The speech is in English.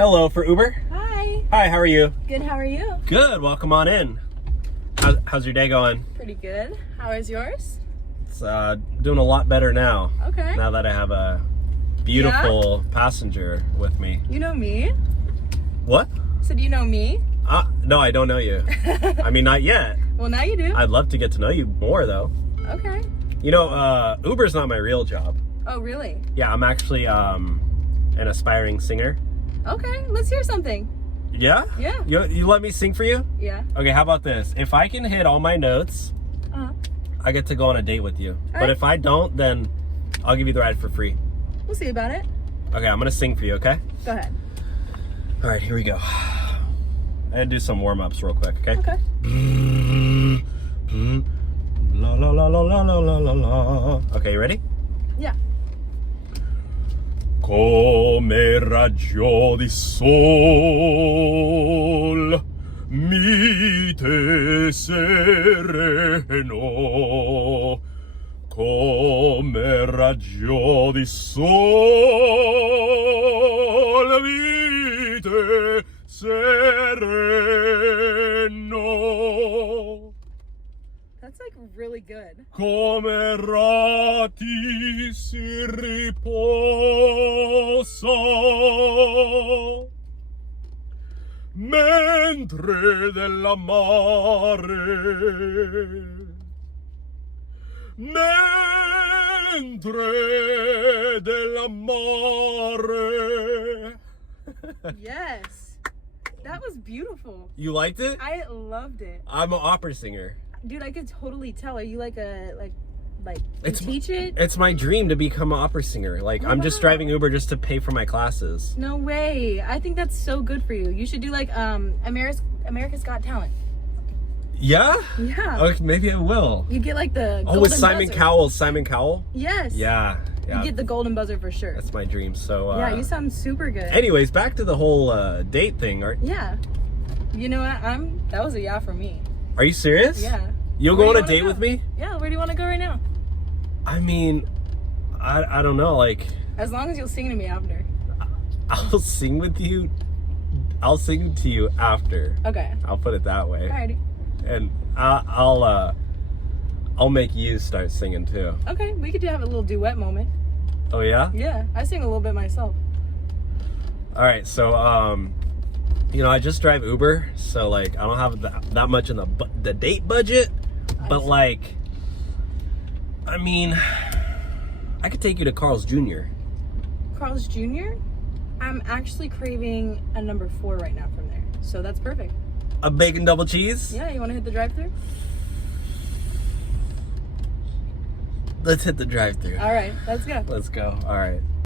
Hello for Uber. Hi. Hi, how are you? Good, how are you? Good, welcome on in. How's your day going? Pretty good. How is yours? It's doing a lot better now. Okay. Now that I have a beautiful passenger with me. You know me? What? So do you know me? No, I don't know you. I mean, not yet. Well, now you do. I'd love to get to know you more though. Okay. You know, Uber's not my real job. Oh, really? Yeah, I'm actually an aspiring singer. Okay, let's hear something. Yeah? Yeah. You let me sing for you? Yeah. Okay, how about this? If I can hit all my notes, I get to go on a date with you. But right. if I don't, then I'll give you the ride for free. We'll see about it. Okay, I'm gonna sing for you, okay? Go ahead. All right, here we go. I gotta do some warm-ups real quick, okay? Okay. La la la la la la la la la. Okay, you ready? Yeah. Come raggio di sol mite sereno, come raggio di sol mite sereno. That's like really good. Come rati si riposa mentre della mare, mentre della mare. Yes. That was beautiful. You liked it? I loved it. I'm an opera singer. Dude, I could totally tell. Are you like you teach it? It's my dream to become an opera singer. Like, I'm just driving Uber just to pay for my classes. No way. I think that's so good for you. You should do like America's Got Talent. Yeah? Yeah. Okay, maybe I will. You get like the golden with Simon buzzer. Cowell. Simon Cowell? Yes. Yeah. You get the golden buzzer for sure. That's my dream. So yeah, you sound super good. Anyways, back to the whole date thing. Yeah. You know what? That was a yeah for me. Are you serious? Yeah. You'll go on a date with me? Yeah, where do you want to go right now? I mean, I don't know, like... As long as you'll sing to me after. I'll sing with you. I'll sing to you after. Okay. I'll put it that way. Alrighty. And I'll make you start singing too. Okay, we could have a little duet moment. Oh yeah? Yeah, I sing a little bit myself. All right, so you know, I just drive Uber, so like I don't have that much in the date budget, but like, I mean, I could take you to Carl's Jr. Carl's Jr.? I'm actually craving a number 4 right now from there, so that's perfect. A bacon double cheese? Yeah, you want to hit the drive-thru? Let's hit the drive-thru. All right, let's go. Let's go. All right.